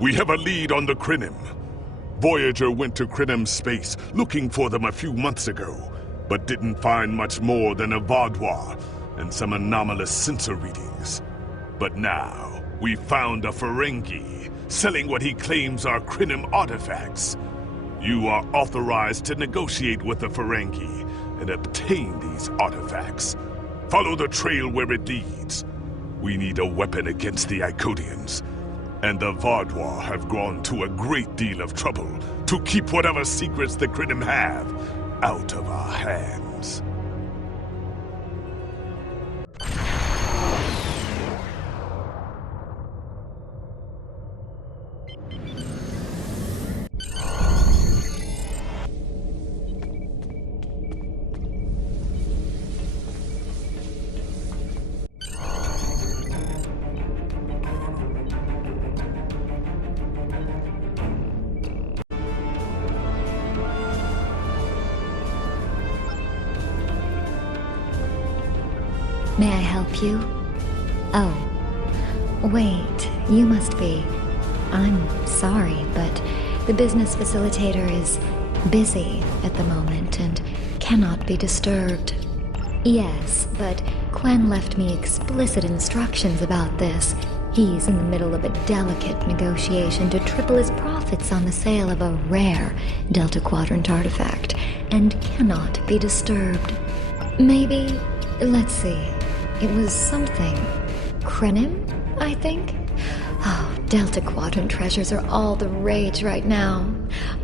We have a lead on the Krinim. Voyager went to Krinim space looking for them a few months ago, but didn't find much more than a Vaadwaur and some anomalous sensor readings. But now, we found a Ferengi selling what he claims are Krinim artifacts. You are authorized to negotiate with the Ferengi and obtain these artifacts. Follow the trail where it leads. We need a weapon against the Iconians. And the Vaadwaur have gone to a great deal of trouble to keep whatever secrets the Krinim have out of our hands. May I help you? Oh, wait, you must be. I'm sorry, but the business facilitator is busy at the moment and cannot be disturbed. Yes, but Quen left me explicit instructions about this. He's in the middle of a delicate negotiation to triple his profits on the sale of a rare Delta Quadrant artifact, and cannot be disturbed. Maybe, let's see. It was something. Krinim, I think? Oh, Delta Quadrant treasures are all the rage right now.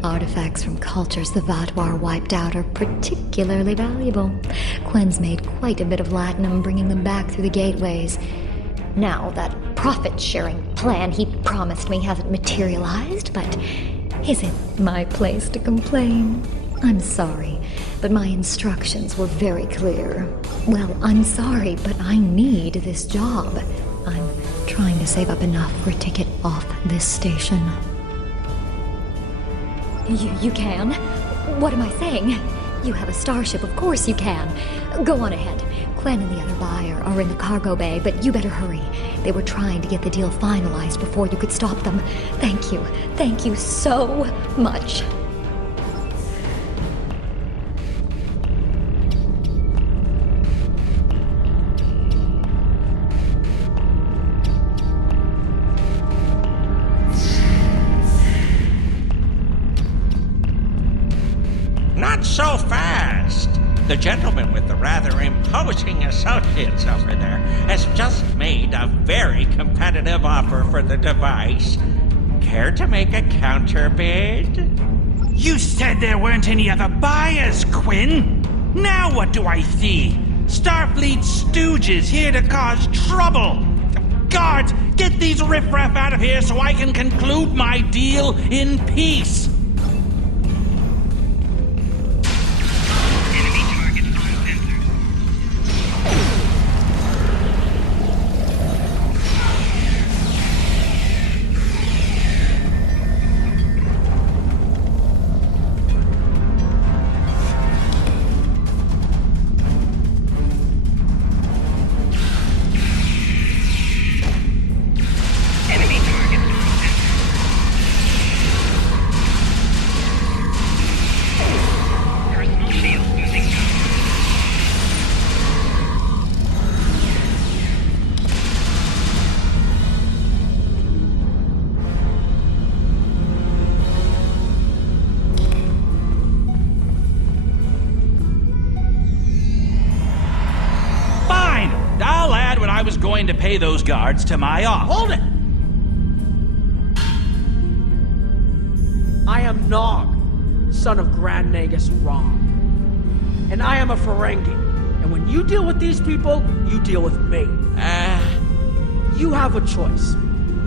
Artifacts from cultures the Vaadwaur wiped out are particularly valuable. Quen's made quite a bit of latinum bringing them back through the gateways. Now, that profit-sharing plan he promised me hasn't materialized, but is it my place to complain? I'm sorry, but my instructions were very clear. Well, I'm sorry, but I need this job. I'm trying to save up enough for a ticket off this station. You can? What am I saying? You have a starship, of course you can. Go on ahead. Quen and the other buyer are in the cargo bay, but you better hurry. They were trying to get the deal finalized before you could stop them. Thank you. Thank you so much. Not so fast! The gentleman with the rather imposing associates over there has just made a very competitive offer for the device. Care to make a counterbid? You said there weren't any other buyers, Quinn! Now what do I see? Starfleet stooges here to cause trouble! Guards, get these riffraff out of here so I can conclude my deal in peace! I was going to pay those guards to my offer. Hold it! I am Nog, son of Grand Nagus Rom. And I am a Ferengi. And when you deal with these people, you deal with me. You have a choice.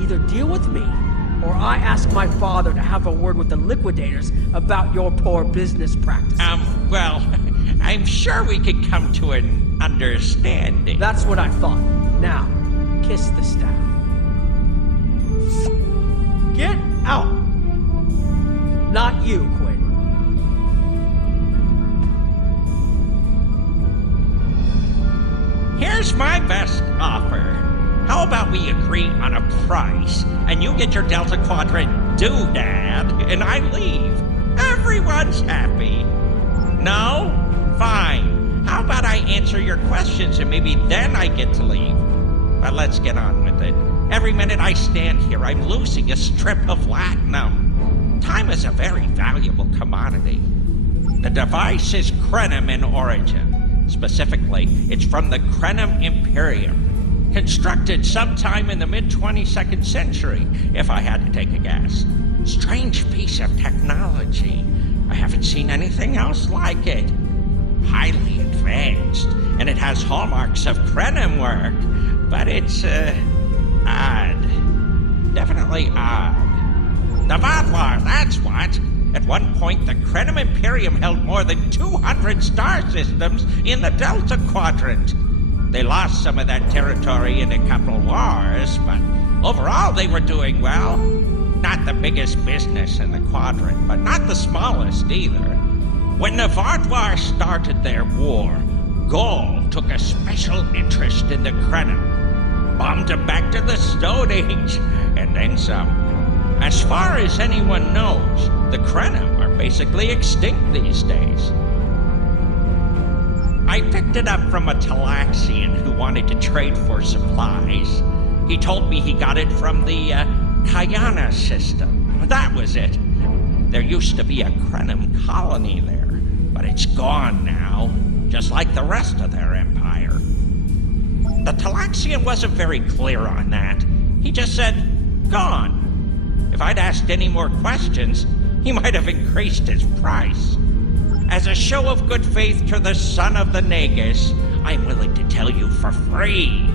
Either deal with me, or I ask my father to have a word with the liquidators about your poor business practices. Well, I'm sure we could come to an understanding. That's what I thought. Now, kiss the staff. Get out! Not you, Quinn. Here's my best offer. How about we agree on a price, and you get your Delta Quadrant doodad, and I leave. Everyone's happy. No? Fine. How about I answer your questions and maybe then I get to leave? But let's get on with it. Every minute I stand here, I'm losing a strip of latinum. Time is a very valuable commodity. The device is Krenim in origin. Specifically, it's from the Krenim Imperium. Constructed sometime in the mid-22nd century, if I had to take a guess. Strange piece of technology. I haven't seen anything else like it. Highly advanced, and it has hallmarks of Krenim work. But it's, odd. Definitely odd. The Vatlar, that's what. At one point, the Krenim Imperium held more than 200 star systems in the Delta Quadrant. They lost some of that territory in a couple wars, but overall they were doing well. Not the biggest business in the quadrant, but not the smallest either. When the Vatlar started their war, Gaul took a special interest in the Krenim. Bombed them back to the Stone Age, and then some. As far as anyone knows, the Krenim are basically extinct these days. I picked it up from a Talaxian who wanted to trade for supplies. He told me he got it from the Kayana system. That was it. There used to be a Krenim colony there, but it's gone now, just like the rest of their empire. The Talaxian wasn't very clear on that. He just said, gone. If I'd asked any more questions, he might have increased his price. As a show of good faith to the son of the Nagus, I'm willing to tell you for free.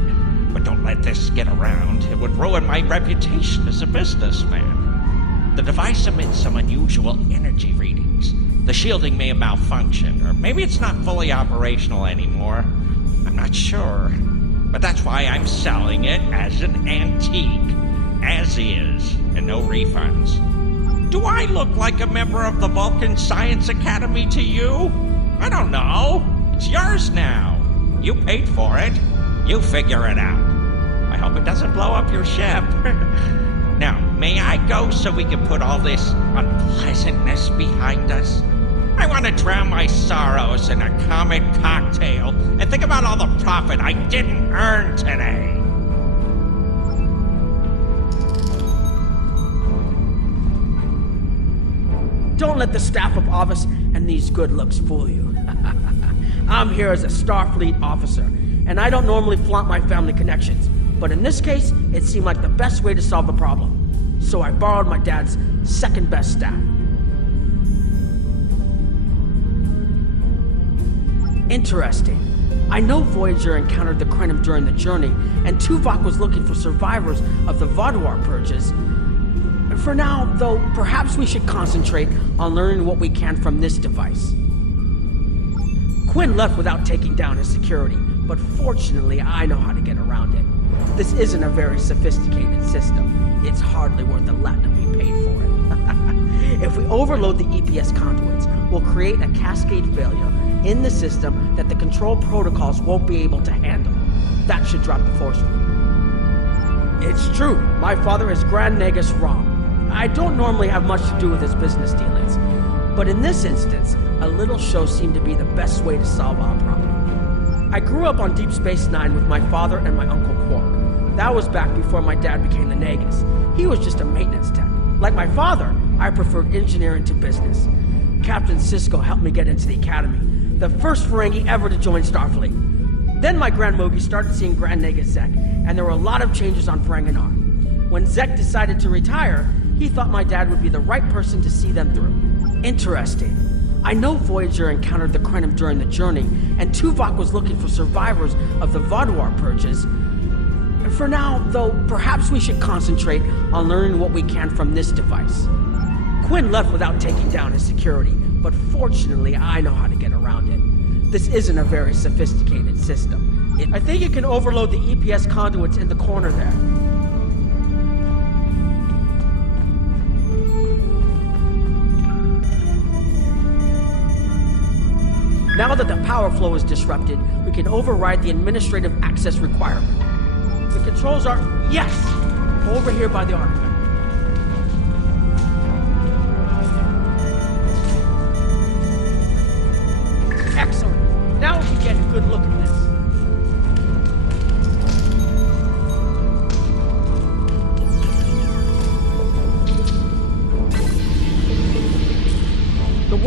But don't let this get around. It would ruin my reputation as a businessman. The device emits some unusual energy readings. The shielding may have malfunctioned, or maybe it's not fully operational anymore. I'm not sure. But that's why I'm selling it as an antique. As is, and no refunds. Do I look like a member of the Vulcan Science Academy to you? I don't know. It's yours now. You paid for it. You figure it out. I hope it doesn't blow up your ship. Now, may I go so we can put all this unpleasantness behind us? I want to drown my sorrows in a comet cocktail and think about all the profit I didn't earn today. Don't let the staff of office and these good looks fool you. I'm here as a Starfleet officer, and I don't normally flaunt my family connections. But in this case, it seemed like the best way to solve the problem. So I borrowed my dad's second best staff. Interesting. I know Voyager encountered the Krenim during the journey, and Tuvok was looking for survivors of the Vatlar purges. For now, though, perhaps we should concentrate on learning what we can from this device. Quinn left without taking down his security, but fortunately I know how to get around it. This isn't a very sophisticated system. It's hardly worth the latinum we paid for it. If we overload the EPS conduits, we'll create a cascade failure in the system that the control protocols won't be able to handle. That should drop the force field. It's true, my father is Grand Nagus Rom. I don't normally have much to do with his business dealings, but in this instance, a little show seemed to be the best way to solve our problem. I grew up on Deep Space Nine with my father and my Uncle Quark. That was back before my dad became the Nagus. He was just a maintenance tech. Like my father, I preferred engineering to business. Captain Sisko helped me get into the Academy, the first Ferengi ever to join Starfleet. Then my Grand Mogi started seeing Grand Nagus Zek, and there were a lot of changes on Ferenginar. When Zek decided to retire, he thought my dad would be the right person to see them through. Interesting. I know Voyager encountered the Krenim during the journey, and Tuvok was looking for survivors of the Vatlar purges. For now, though, perhaps we should concentrate on learning what we can from this device. Quinn left without taking down his security, but fortunately I know how to get around it. This isn't a very sophisticated system. I think you can overload the EPS conduits in the corner there. Now that the power flow is disrupted, we can override the administrative access requirement. The controls are, yes, over here by the artifact.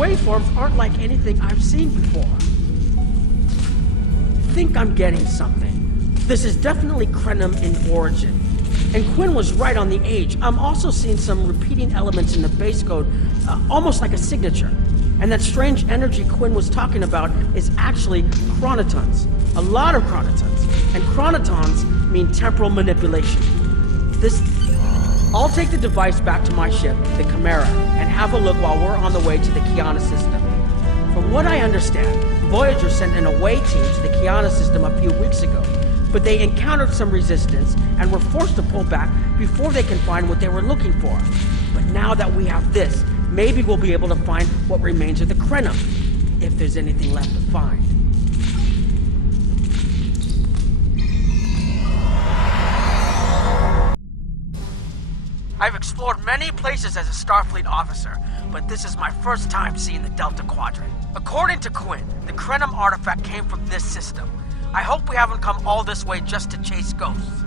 waveforms aren't like anything I've seen before. Think I'm getting something. This is definitely Krenim in origin. And Quinn was right on the age. I'm also seeing some repeating elements in the base code, almost like a signature. And that strange energy Quinn was talking about is actually chronotons. A lot of chronotons. And chronotons mean temporal manipulation. I'll take the device back to my ship, the Chimera, and have a look while we're on the way to the Kiana system. From what I understand, Voyager sent an away team to the Kiana system a few weeks ago, but they encountered some resistance and were forced to pull back before they can find what they were looking for. But now that we have this, maybe we'll be able to find what remains of the Krenim, if there's anything left to find. I've explored many places as a Starfleet officer, but this is my first time seeing the Delta Quadrant. According to Quinn, the Krenim artifact came from this system. I hope we haven't come all this way just to chase ghosts.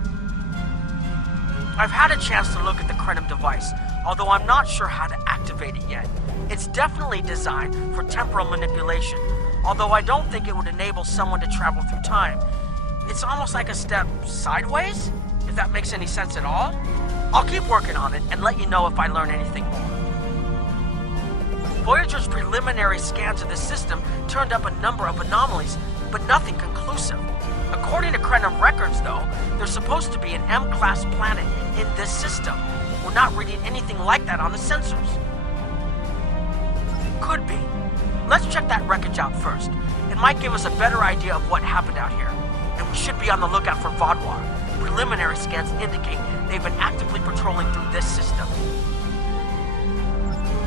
I've had a chance to look at the Krenim device, although I'm not sure how to activate it yet. It's definitely designed for temporal manipulation, although I don't think it would enable someone to travel through time. It's almost like a step sideways, if that makes any sense at all. I'll keep working on it and let you know if I learn anything more. Voyager's preliminary scans of the system turned up a number of anomalies, but nothing conclusive. According to Krenim records, though, there's supposed to be an M-class planet in this system. We're not reading anything like that on the sensors. Could be. Let's check that wreckage out first. It might give us a better idea of what happened out here. And we should be on the lookout for Vaadwaur. Preliminary scans indicate they've been actively patrolling through this system.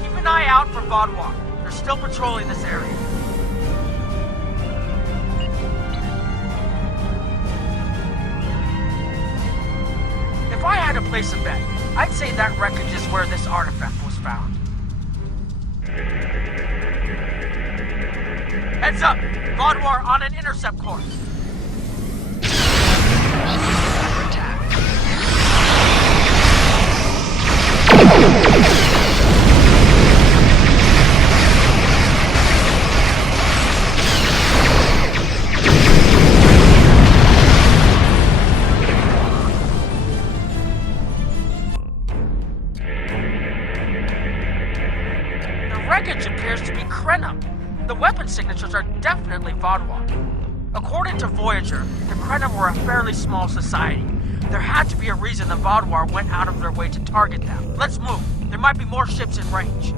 Keep an eye out for Vaadwaur. They're still patrolling this area. If I had to place a bet, I'd say that wreckage is where this artifact was found. Heads up! Vaadwaur on an intercept course. The wreckage appears to be Krenim. The weapon signatures are definitely Vaadwaur. According to Voyager, the Krenim were a fairly small society. There had to be a reason the Vaadwaur went out of their way to target them. Let's move. There might be more ships in range.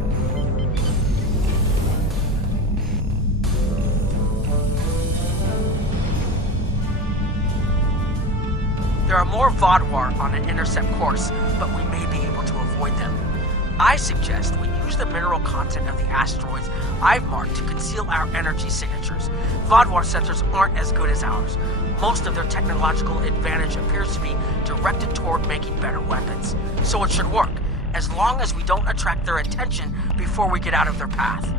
There are more Vaadwaur on an intercept course, but we may be able to avoid them. I suggest we use the mineral content of the asteroids I've marked to conceal our energy signatures. Vaadwaur sensors aren't as good as ours. Most of their technological advantage appears to be directed toward making better weapons. So it should work, as long as we don't attract their attention before we get out of their path.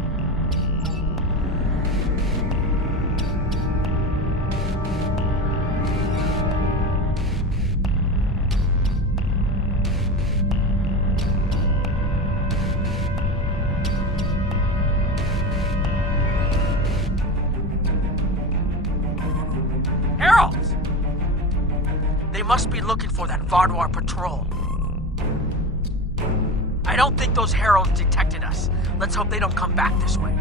They must be looking for that Vaadwaur patrol. I don't think those heralds detected us. Let's hope they don't come back this way.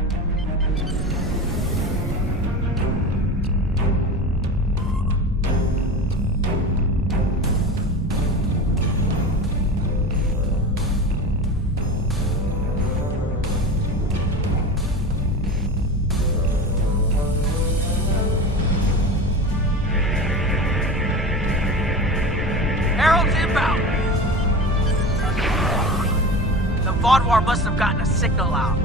Vaadwaur must have gotten a signal out.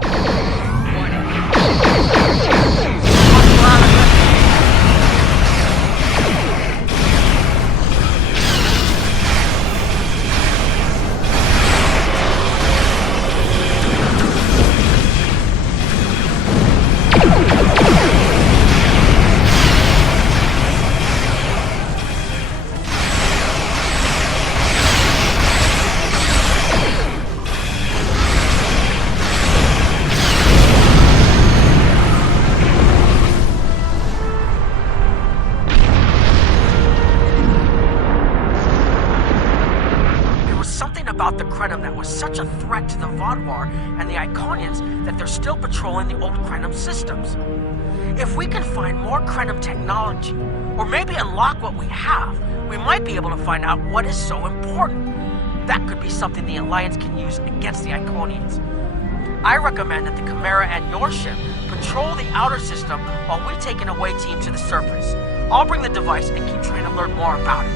such a threat to the Vaudouar and the Iconians that they're still patrolling the old Krenim systems. If we can find more Krenim technology, or maybe unlock what we have, we might be able to find out what is so important. That could be something the Alliance can use against the Iconians. I recommend that the Chimera and your ship patrol the outer system while we take an away team to the surface. I'll bring the device and keep trying to learn more about it.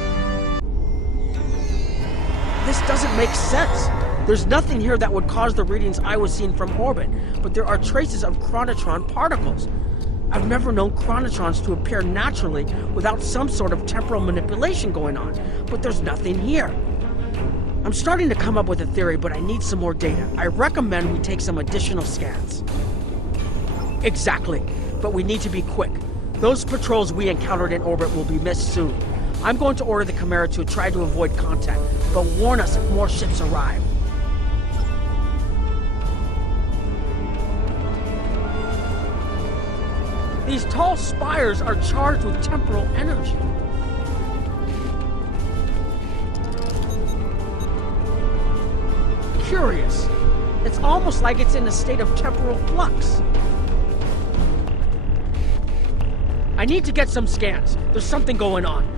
This doesn't make sense. There's nothing here that would cause the readings I was seeing from orbit, but there are traces of chronotron particles. I've never known chronotrons to appear naturally without some sort of temporal manipulation going on, but there's nothing here. I'm starting to come up with a theory, but I need some more data. I recommend we take some additional scans. Exactly, but we need to be quick. Those patrols we encountered in orbit will be missed soon. I'm going to order the Chimera to try to avoid contact, but warn us if more ships arrive. These tall spires are charged with temporal energy. Curious. It's almost like it's in a state of temporal flux. I need to get some scans. There's something going on.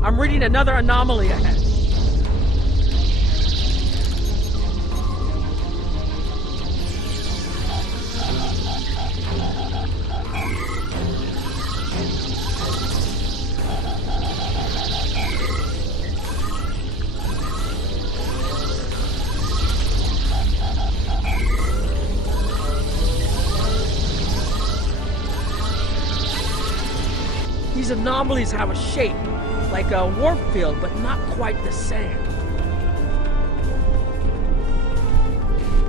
I'm reading another anomaly ahead. These anomalies have a shape, like a warp field, but not quite the same.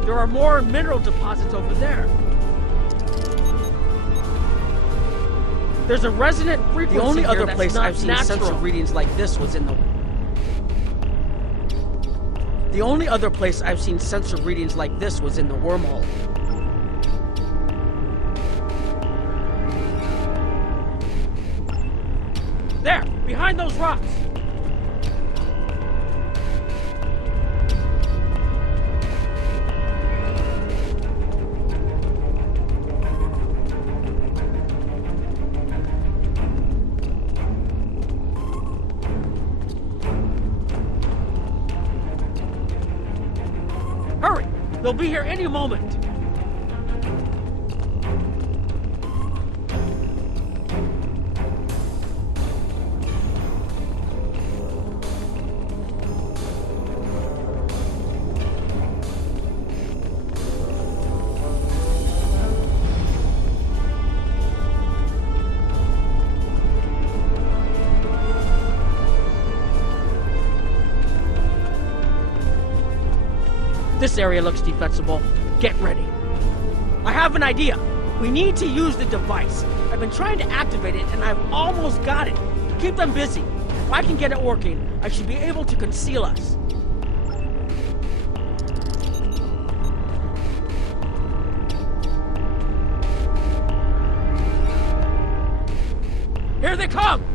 There are more mineral deposits over there. There's a resonant frequency. The only other place I've seen sensor readings like this was in the... The only other place I've seen sensor readings like this was in the wormhole. There, behind those rocks. Hurry! They'll be here any moment. This area looks defensible. Get ready. I have an idea. We need to use the device. I've been trying to activate it, and I've almost got it. Keep them busy. If I can get it working, I should be able to conceal us. Here they come!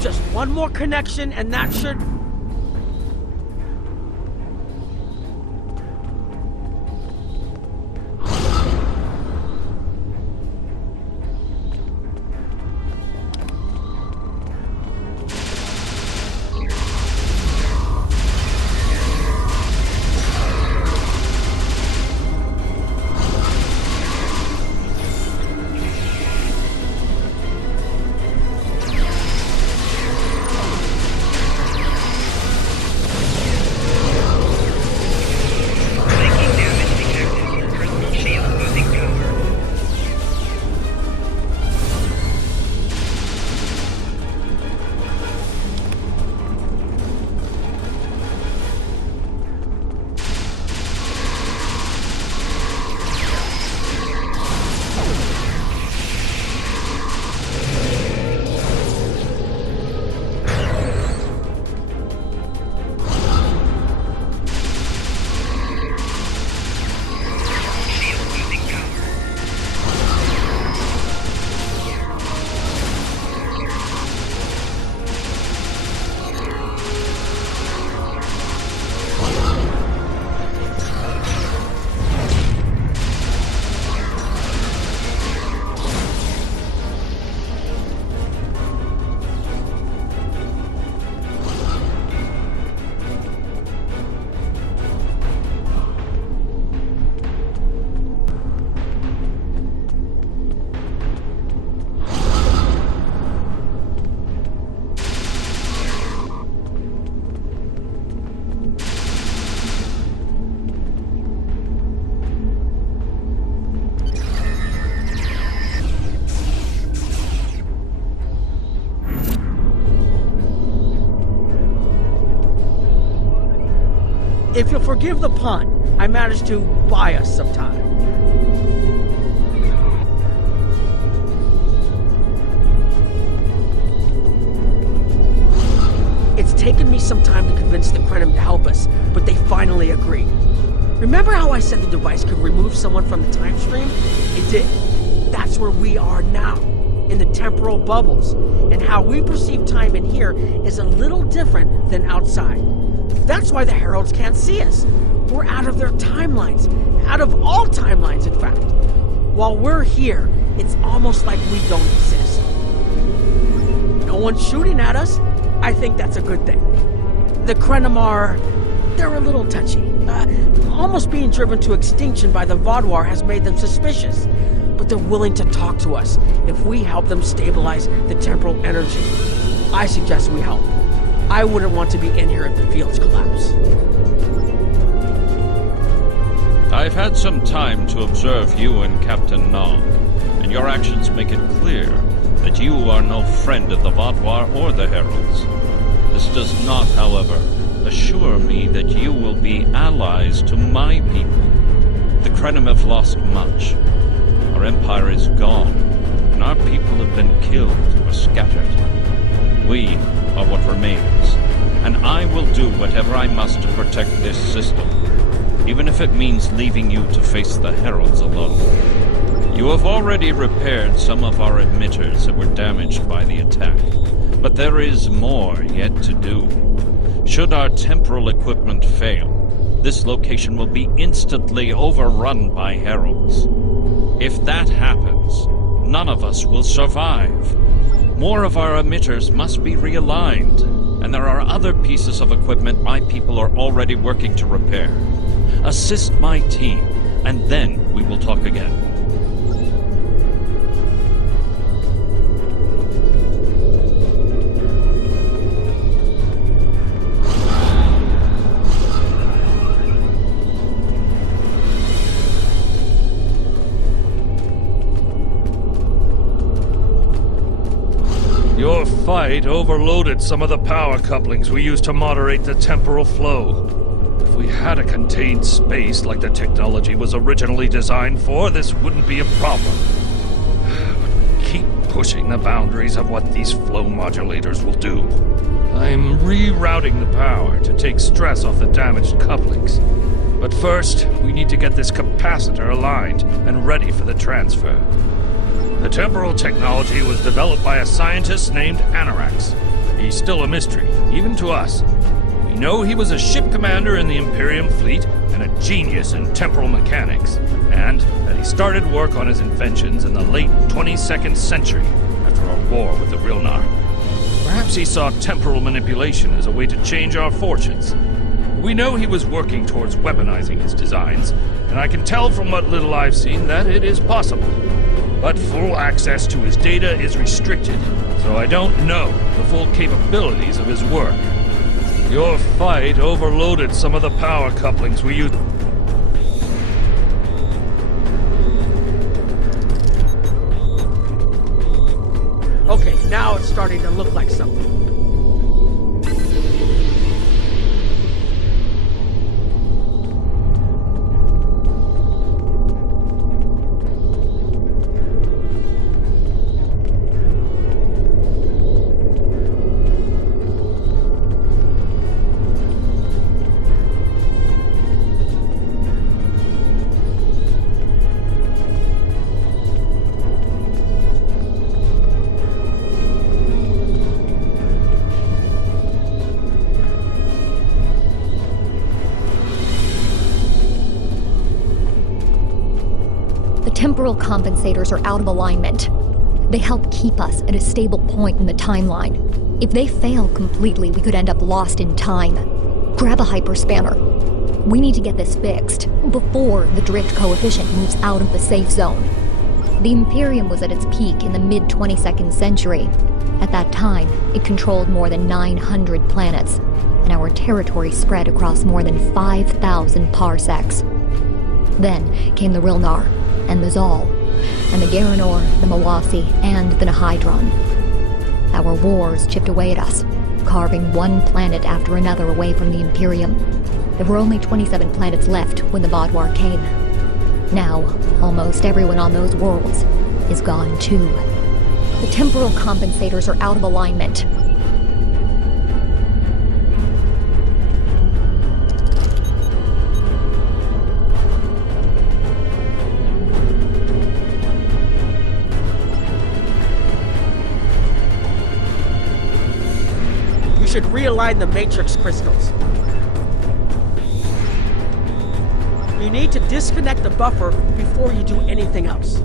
Just one more connection and that should... If you'll forgive the pun, I managed to buy us some time. It's taken me some time to convince the Krenim to help us, but they finally agreed. Remember how I said the device could remove someone from the time stream? It did. That's where we are now, in the temporal bubbles. And how we perceive time in here is a little different than outside. That's why the Heralds can't see us. We're out of their timelines. Out of all timelines, in fact. While we're here, it's almost like we don't exist. No one's shooting at us. I think that's a good thing. The Krenim they're a little touchy. Almost being driven to extinction by the Vaadwaur has made them suspicious. But they're willing to talk to us if we help them stabilize the temporal energy. I suggest we help. I wouldn't want to be in here if the fields collapse. I've had some time to observe you and Captain Nog, and your actions make it clear that you are no friend of the Vaadwaur or the Heralds. This does not, however, assure me that you will be allies to my people. The Krenim have lost much. Our empire is gone, and our people have been killed or scattered. We are what remains, and I will do whatever I must to protect this system, even if it means leaving you to face the Heralds alone. You have already repaired some of our emitters that were damaged by the attack, but there is more yet to do. Should our temporal equipment fail, this location will be instantly overrun by Heralds. If that happens, none of us will survive. More of our emitters must be realigned, and there are other pieces of equipment my people are already working to repair. Assist my team, and then we will talk again. Your fight overloaded some of the power couplings we use to moderate the temporal flow. If we had a contained space like the technology was originally designed for, this wouldn't be a problem. But we keep pushing the boundaries of what these flow modulators will do. I'm rerouting the power to take stress off the damaged couplings. But first, we need to get this capacitor aligned and ready for the transfer. The temporal technology was developed by a scientist named Anorax. he's still a mystery, even to us. We know he was a ship commander in the Imperium fleet and a genius in temporal mechanics, and that he started work on his inventions in the late 22nd century after our war with the Rilnar. Perhaps he saw temporal manipulation as a way to change our fortunes. We know he was working towards weaponizing his designs, and I can tell from what little I've seen that it is possible. But full access to his data is restricted, so I don't know the full capabilities of his work. Your fight overloaded some of the power couplings we used. Okay, now it's starting to look like something. Temporal compensators are out of alignment. They help keep us at a stable point in the timeline. If they fail completely, we could end up lost in time. Grab a hyperspanner. We need to get this fixed before the drift coefficient moves out of the safe zone. The Imperium was at its peak in the mid-22nd century. At that time, it controlled more than 900 planets, and our territory spread across more than 5,000 parsecs. Then came the Rilnar, and the Zal, and the Garanor, the Mawasi, and the Nahydron. Our wars chipped away at us, carving one planet after another away from the Imperium. There were only 27 planets left when the Vaadwaur came. Now, almost everyone on those worlds is gone too. The temporal compensators are out of alignment. Should realign the matrix crystals. You need to disconnect the buffer before you do anything else.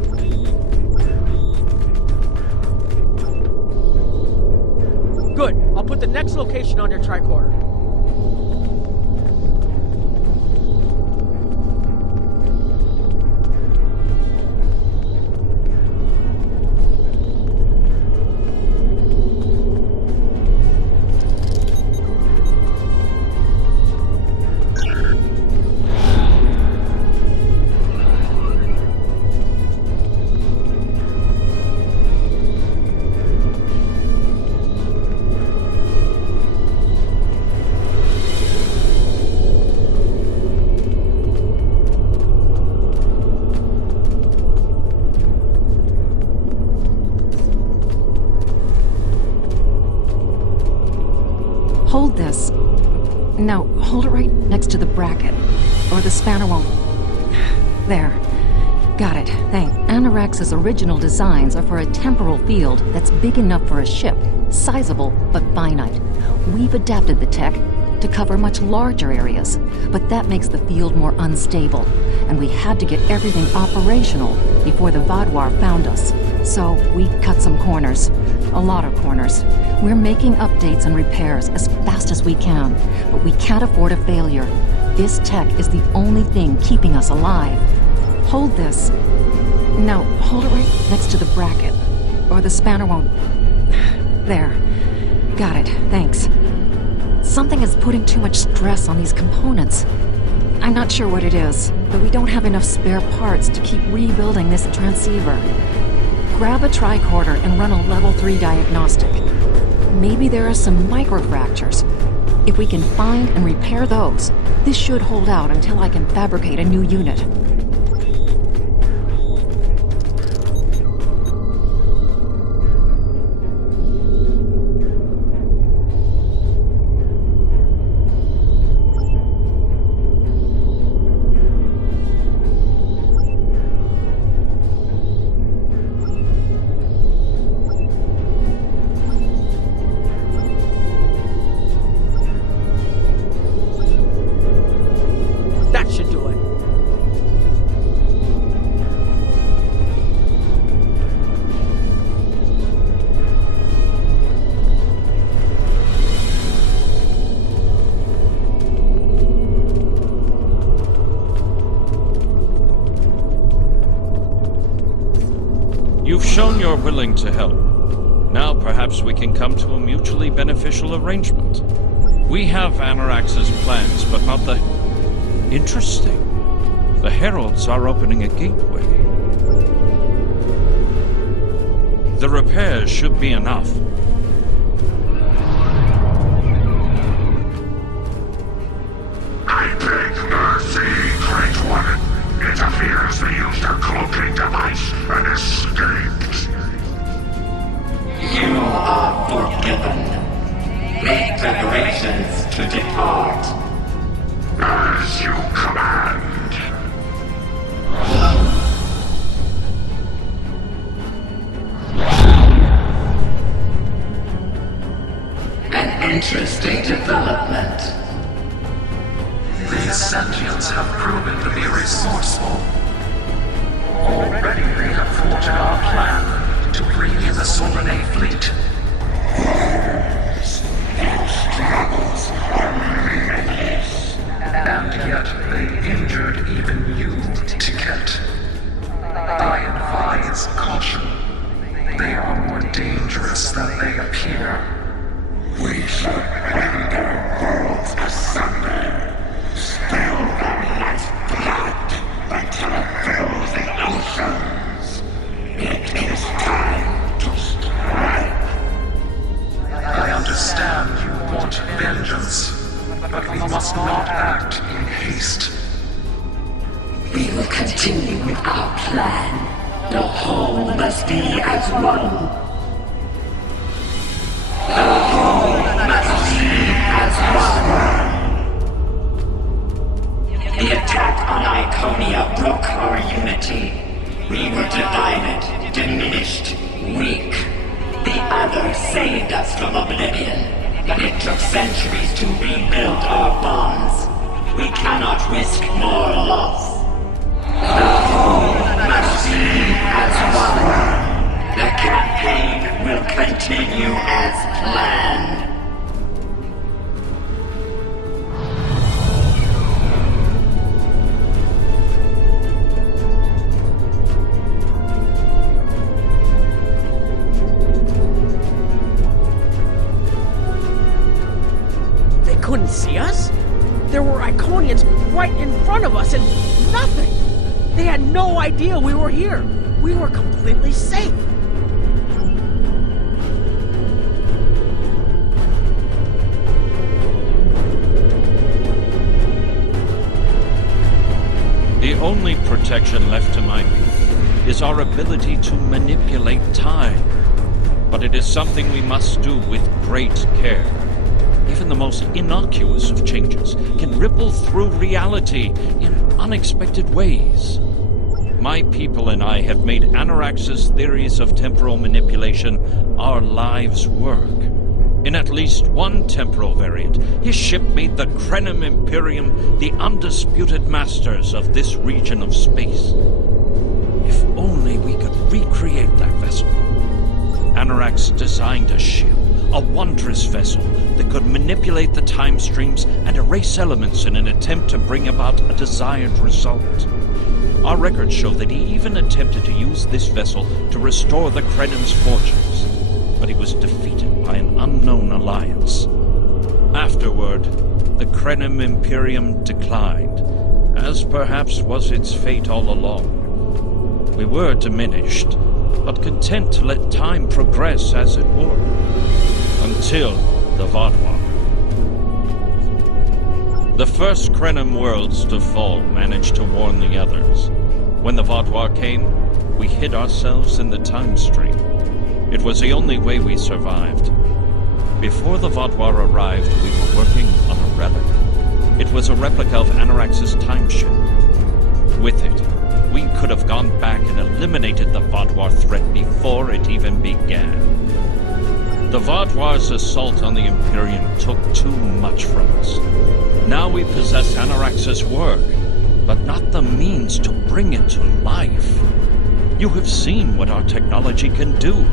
Good. I'll put the next location on your tricorder. Hold this. No, hold it right next to the bracket, or the spanner won't... There. Got it, thanks. Anorax's original designs are for a temporal field that's big enough for a ship, sizable but finite. We've adapted the tech to cover much larger areas, but that makes the field more unstable, and we had to get everything operational before the Vaadwaur found us. So we cut some corners. A lot of corners. We're making updates and repairs as fast as we can, but we can't afford a failure. This tech is the only thing keeping us alive. Hold this. No, hold it right next to the bracket, or the spanner won't... There. Got it, thanks. Something is putting too much stress on these components. I'm not sure what it is, but we don't have enough spare parts to keep rebuilding this transceiver. Grab a tricorder and run a level 3 diagnostic. Maybe there are some microfractures. If we can find and repair those, this should hold out until I can fabricate a new unit. willing to help. Now perhaps we can come to a mutually beneficial arrangement. We have Anorax's plans, but not the... Interesting. The Heralds are opening a gateway. The repairs should be enough. I beg mercy, Great One. It appears they used a cloaking device and escaped. You are forgiven. Make preparations to depart. As you command. An interesting development. These sentients have proven to be resourceful. Already they have thwarted our plan to bring in the Solanae fleet. And yet they injured even you, Ticket. I advise caution. They are more dangerous than they appear. We shall rend their worlds asunder. Spill their lifeblood until it fills the oceans. It is time to strike. I understand you want vengeance, but we must not act in haste. We will continue with our plan. The whole must be as one. The whole must be as one. The attack on Iconia broke our unity. We were divided, diminished, weak. The others saved us from oblivion, but it took centuries to rebuild our bonds. We cannot risk more loss. The whole must be as one. The campaign will continue as planned. They couldn't see us? There were Iconians right in front of us and nothing! They had no idea we were here. We were completely safe. The only protection left to my people is our ability to manipulate time. But it is something we must do with great care. Even the most innocuous of changes can ripple through reality in unexpected ways. My people and I have made Anorax's theories of temporal manipulation our lives' work. In at least one temporal variant, his ship made the Krenim Imperium the undisputed masters of this region of space. If only we could recreate that vessel. Anorax designed a ship, a wondrous vessel that could manipulate the time streams and erase elements in an attempt to bring about a desired result. Our records show that he even attempted to use this vessel to restore the Krenim's fortunes, but he was defeated by an unknown alliance. Afterward, the Krenim Imperium declined, as perhaps was its fate all along. We were diminished, but content to let time progress as it would, until the Vaadwaur. The first Krenim worlds to fall managed to warn the others. When the Vaadwaur came, we hid ourselves in the time stream. It was the only way we survived. Before the Vaadwaur arrived, we were working on a relic. It was a replica of Anorax's time ship. With it, we could have gone back and eliminated the Vaadwaur threat before it even began. The Vaadwaur's assault on the Imperium took too much from us. Now we possess Anorax's work, but not the means to bring it to life. You have seen what our technology can do.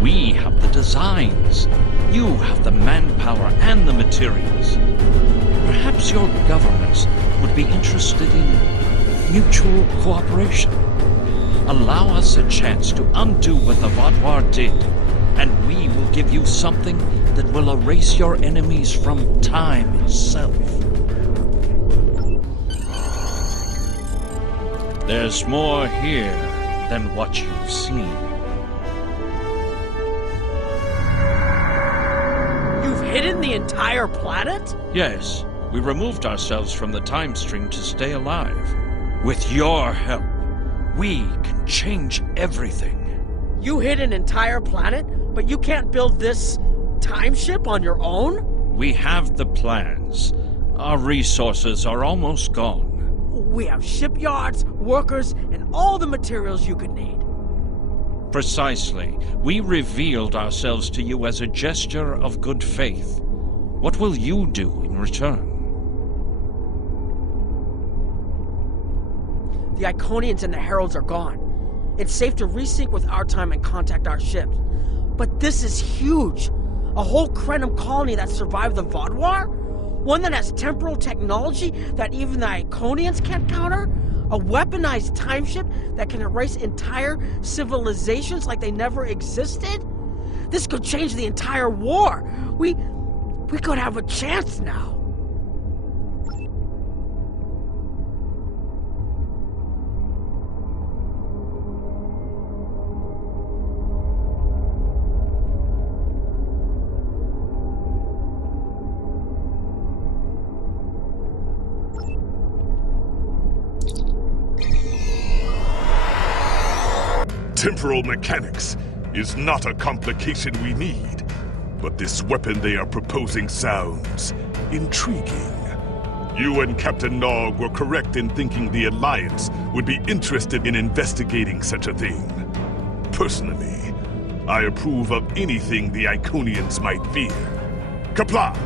We have the designs. You have the manpower and the materials. Perhaps your governments would be interested in mutual cooperation. Allow us a chance to undo what the Vaudouar did, and we will give you something that will erase your enemies from time itself. There's more here than what you've seen. You've hidden the entire planet? Yes, we removed ourselves from the time stream to stay alive. With your help, we can change everything. You hid an entire planet, but you can't build this time ship on your own? We have the plans. Our resources are almost gone. We have shipyards, workers, and all the materials you could need. Precisely. We revealed ourselves to you as a gesture of good faith. What will you do in return? The Iconians and the Heralds are gone. It's safe to resync with our time and contact our ships. But this is huge. A whole Krenim colony that survived the Vaudouar? One that has temporal technology that even the Iconians can't counter? A weaponized time ship that can erase entire civilizations like they never existed? This could change the entire war. We could have a chance now. Temporal mechanics is not a complication we need, but this weapon they are proposing sounds intriguing. You and Captain Nog were correct in thinking the Alliance would be interested in investigating such a thing. Personally, I approve of anything the Iconians might fear. Kapla!